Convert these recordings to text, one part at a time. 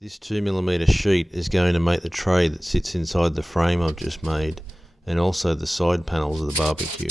This 2mm sheet is going to make the tray that sits inside the frame I've just made, and also the side panels of the barbecue.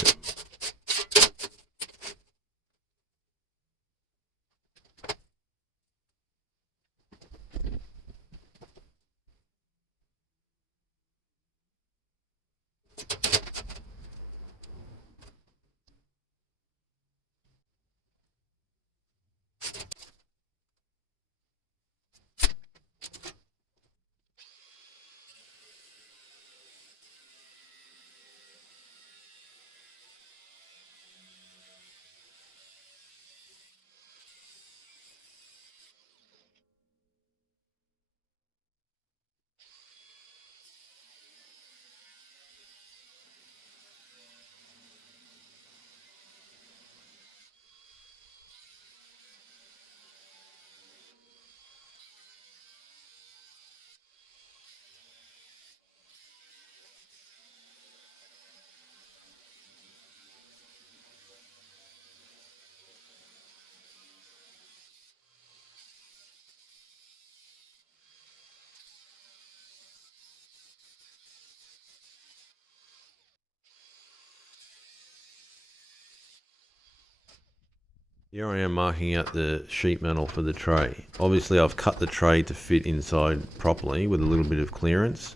Here I am marking out the sheet metal for the tray. Obviously I've cut the tray to fit inside properly with a little bit of clearance,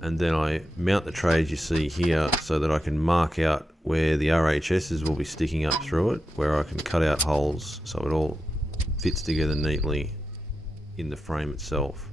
and then I mount the tray as you see here so that I can mark out where the RHSs will be sticking up through it, where I can cut out holes so it all fits together neatly in the frame itself.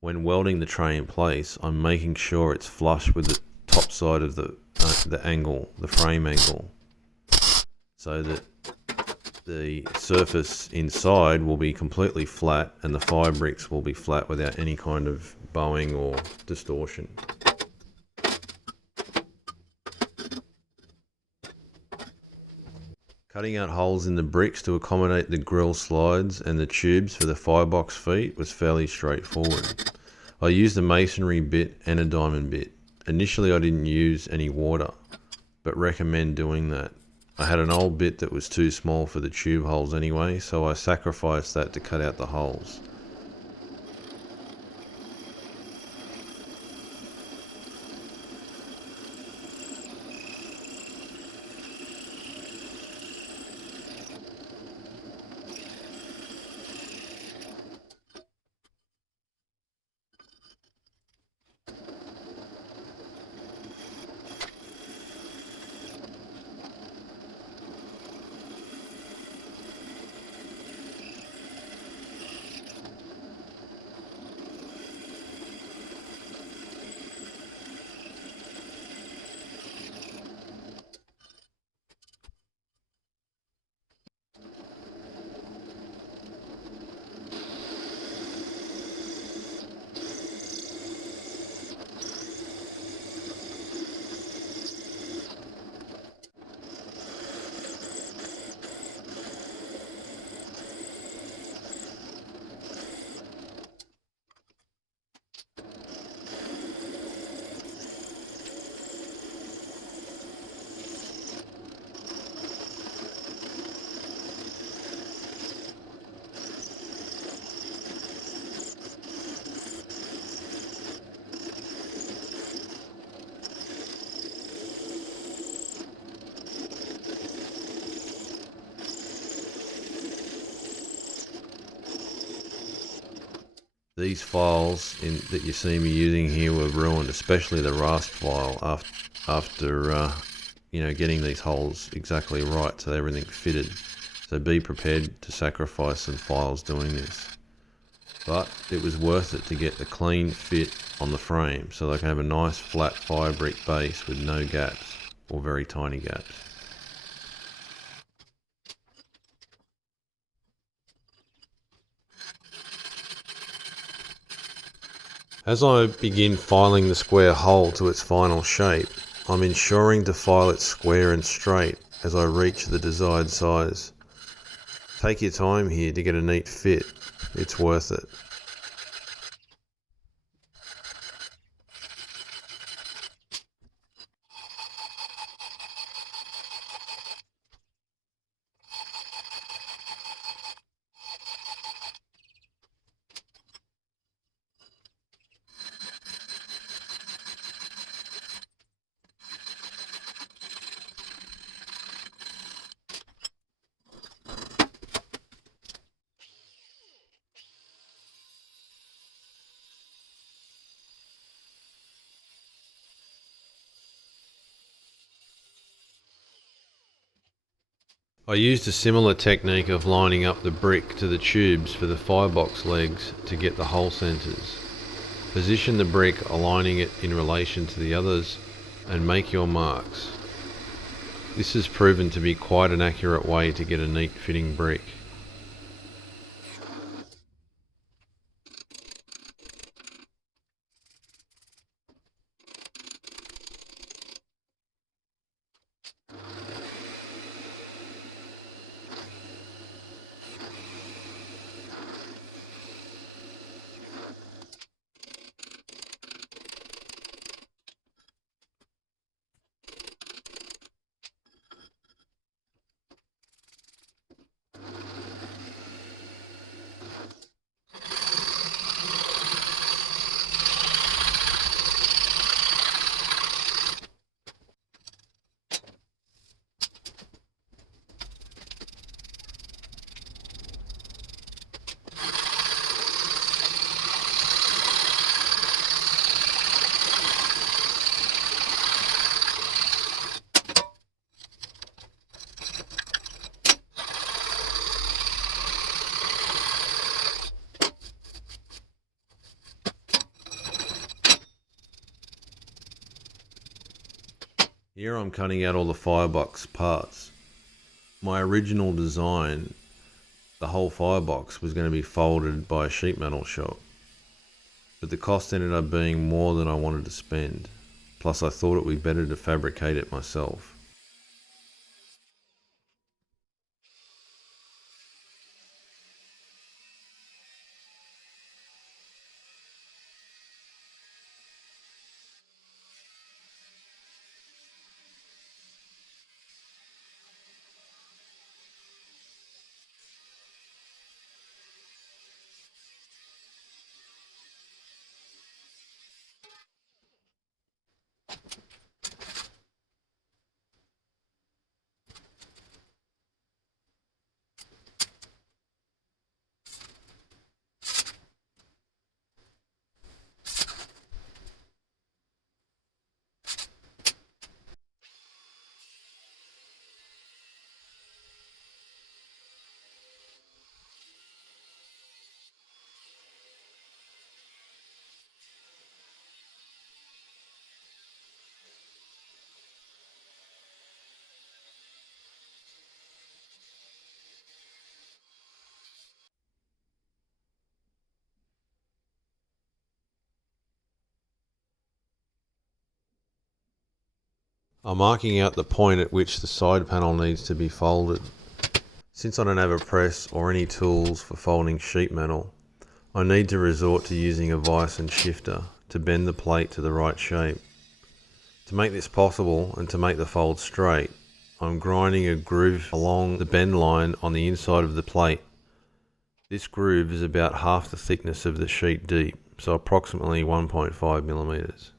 When welding the tray in place, I'm making sure it's flush with the top side of the angle, the frame angle, so that the surface inside will be completely flat and the fire bricks will be flat without any kind of bowing or distortion. Cutting out holes in the bricks to accommodate the grill slides and the tubes for the firebox feet was fairly straightforward. I used a masonry bit and a diamond bit. Initially I didn't use any water, but recommend doing that. I had an old bit that was too small for the tube holes anyway, so I sacrificed that to cut out the holes. These files that you see me using here were ruined, especially the rasp file after getting these holes exactly right so everything fitted. So be prepared to sacrifice some files doing this. But it was worth it to get the clean fit on the frame so that I can have a nice flat fire brick base with no gaps or very tiny gaps. As I begin filing the square hole to its final shape, I'm ensuring to file it square and straight as I reach the desired size. Take your time here to get a neat fit, it's worth it. I used a similar technique of lining up the brick to the tubes for the firebox legs to get the hole centers. Position the brick aligning it in relation to the others and make your marks. This has proven to be quite an accurate way to get a neat fitting brick. Here I'm cutting out all the firebox parts. My original design, the whole firebox was going to be folded by a sheet metal shop, but the cost ended up being more than I wanted to spend. Plus I thought it would be better to fabricate it myself. I'm marking out the point at which the side panel needs to be folded. Since I don't have a press or any tools for folding sheet metal, I need to resort to using a vise and shifter to bend the plate to the right shape. To make this possible and to make the fold straight, I'm grinding a groove along the bend line on the inside of the plate. This groove is about half the thickness of the sheet deep, so approximately 1.5 millimeters.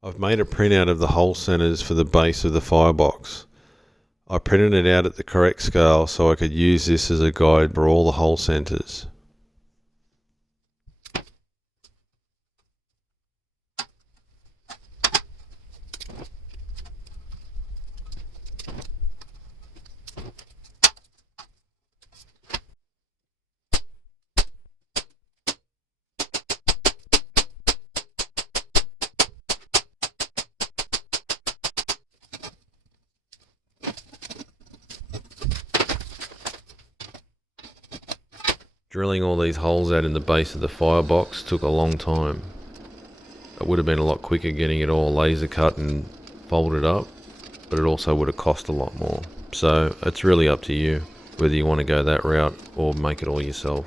I've made a printout of the hole centers for the base of the firebox. I printed it out at the correct scale so I could use this as a guide for all the hole centers. Drilling all these holes out in the base of the firebox took a long time. It would have been a lot quicker getting it all laser cut and folded up, but it also would have cost a lot more. So it's really up to you whether you want to go that route or make it all yourself.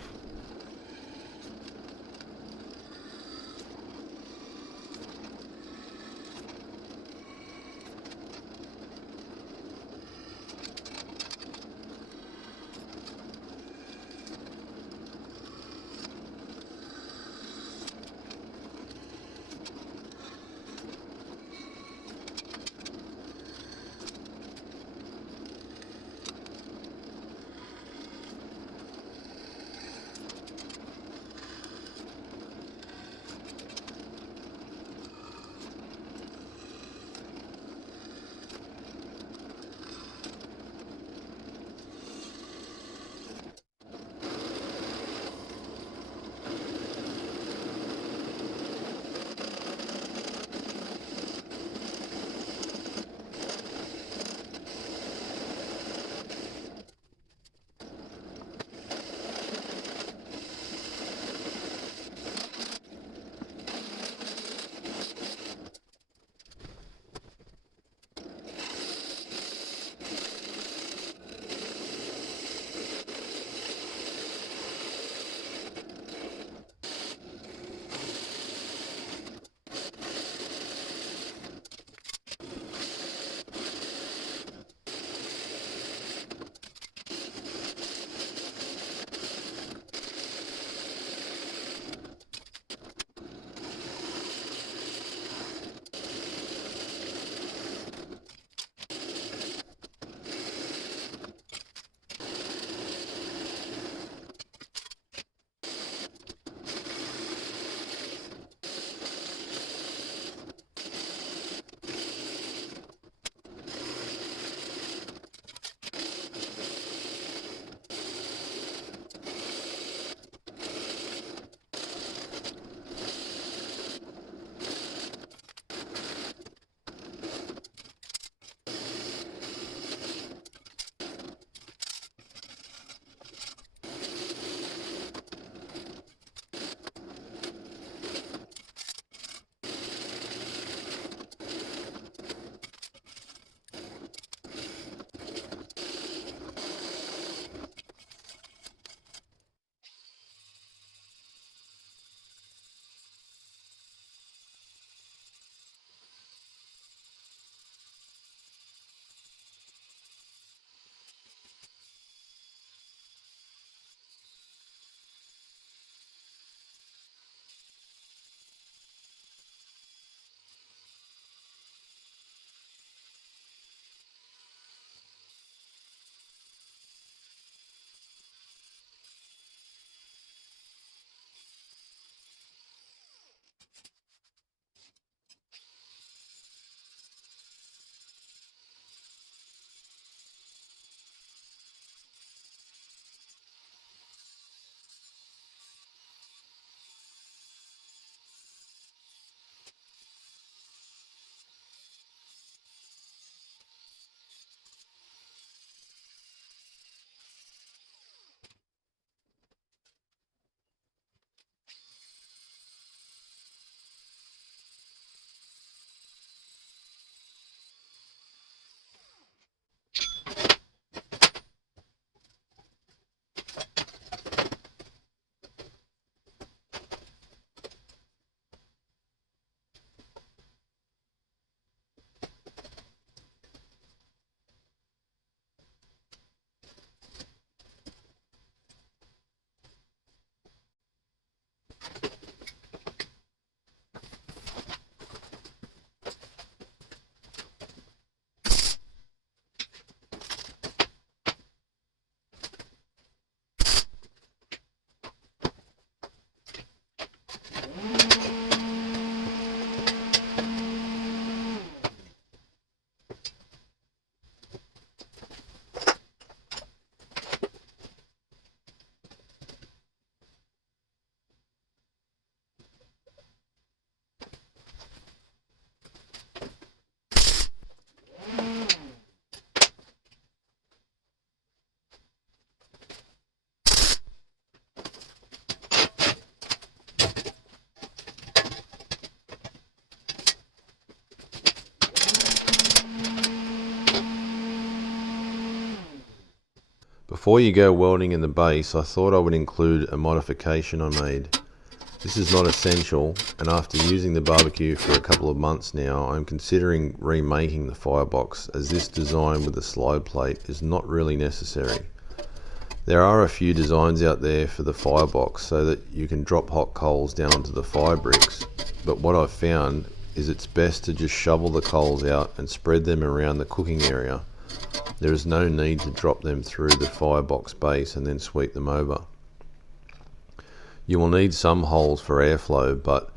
Before you go welding in the base, I thought I would include a modification I made. This is not essential, and after using the BBQ for a couple of months now, I'm considering remaking the firebox, as this design with the slide plate is not really necessary. There are a few designs out there for the firebox so that you can drop hot coals down onto the fire bricks, but what I've found is it's best to just shovel the coals out and spread them around the cooking area. There is no need to drop them through the firebox base and then sweep them over. You will need some holes for airflow, but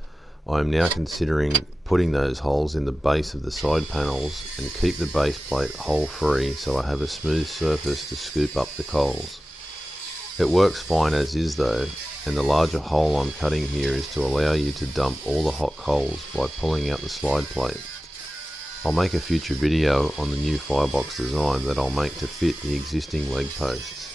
I am now considering putting those holes in the base of the side panels and keep the base plate hole free so I have a smooth surface to scoop up the coals. It works fine as is though, and the larger hole I'm cutting here is to allow you to dump all the hot coals by pulling out the slide plate. I'll make a future video on the new firebox design that I'll make to fit the existing leg posts.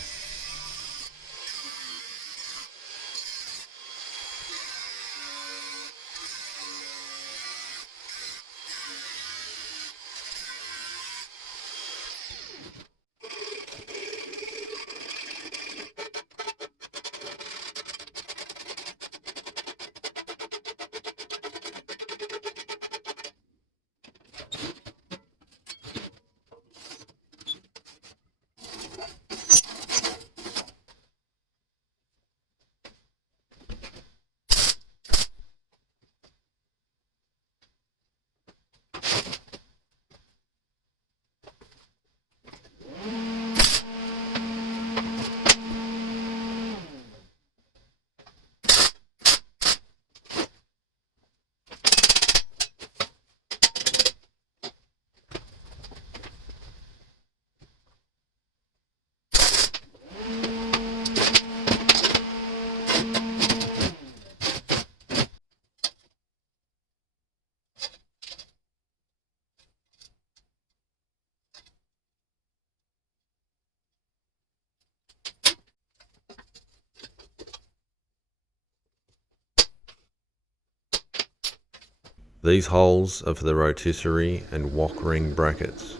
These holes are for the rotisserie and wok ring brackets.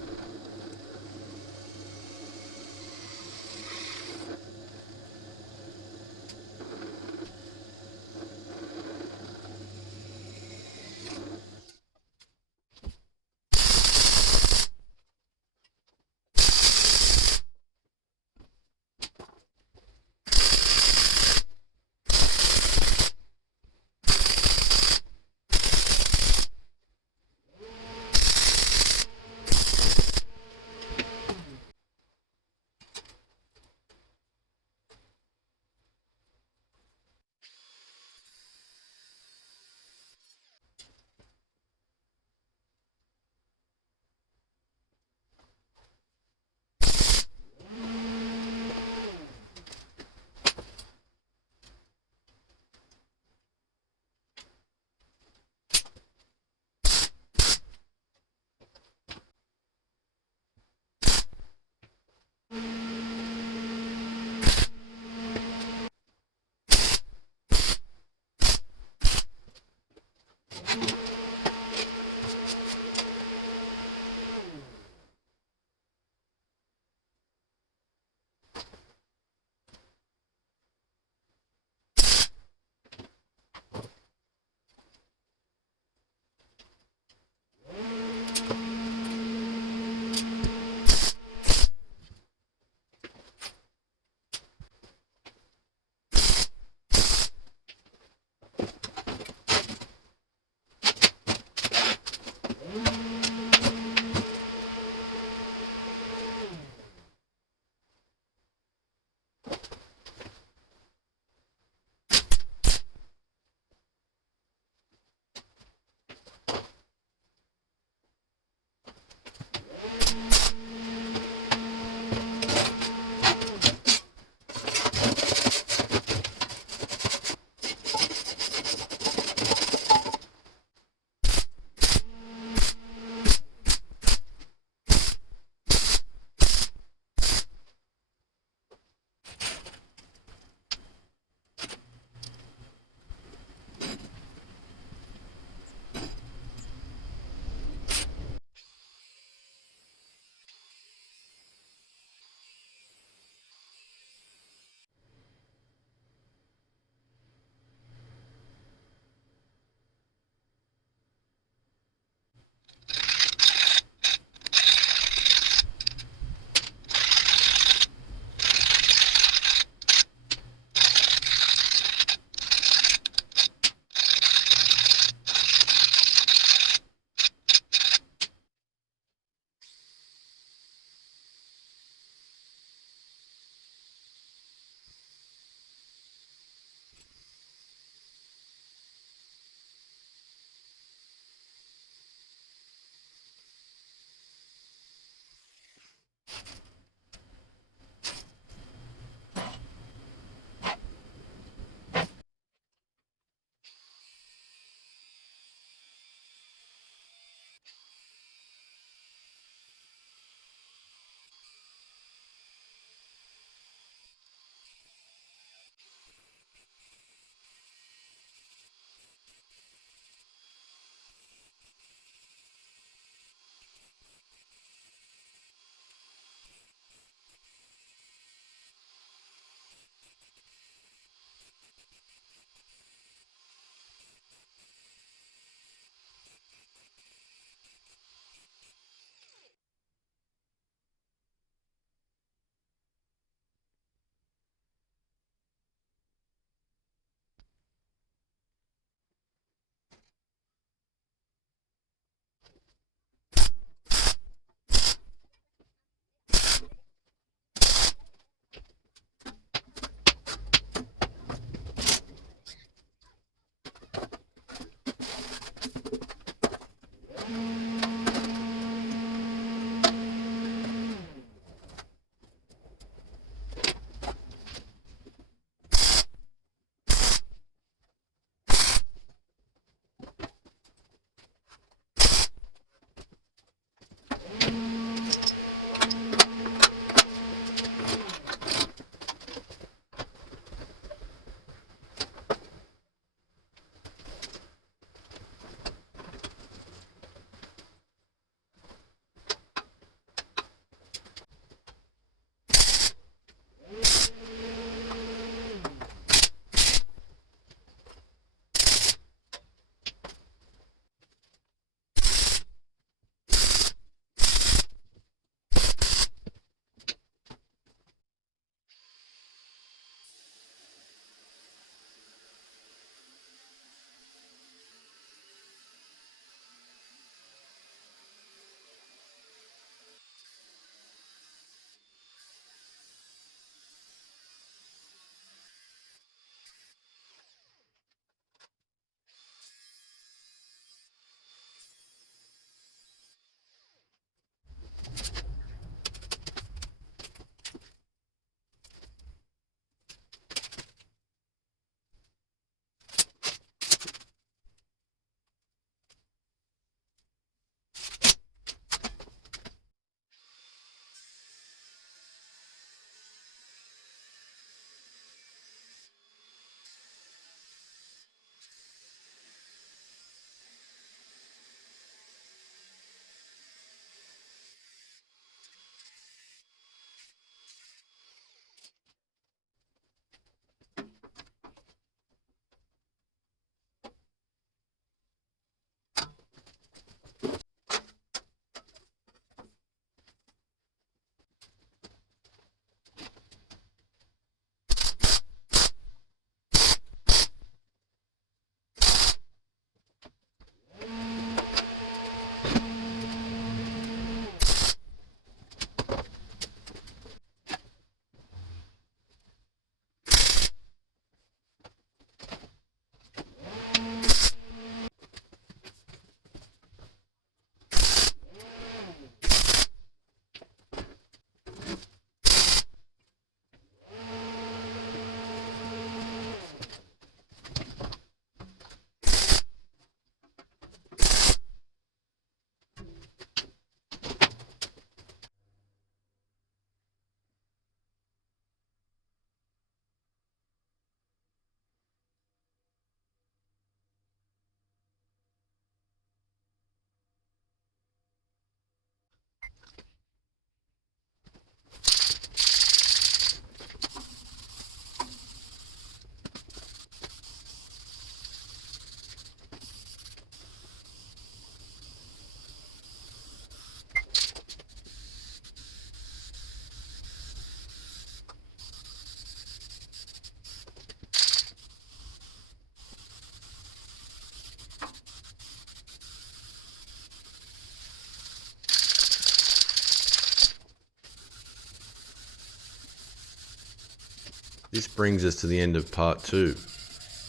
This brings us to the end of part 2.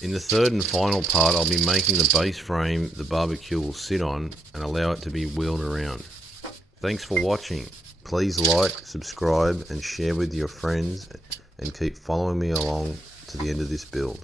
In the third and final part, I'll be making the base frame the barbecue will sit on and allow it to be wheeled around. Thanks for watching. Please like, subscribe and share with your friends, and keep following me along to the end of this build.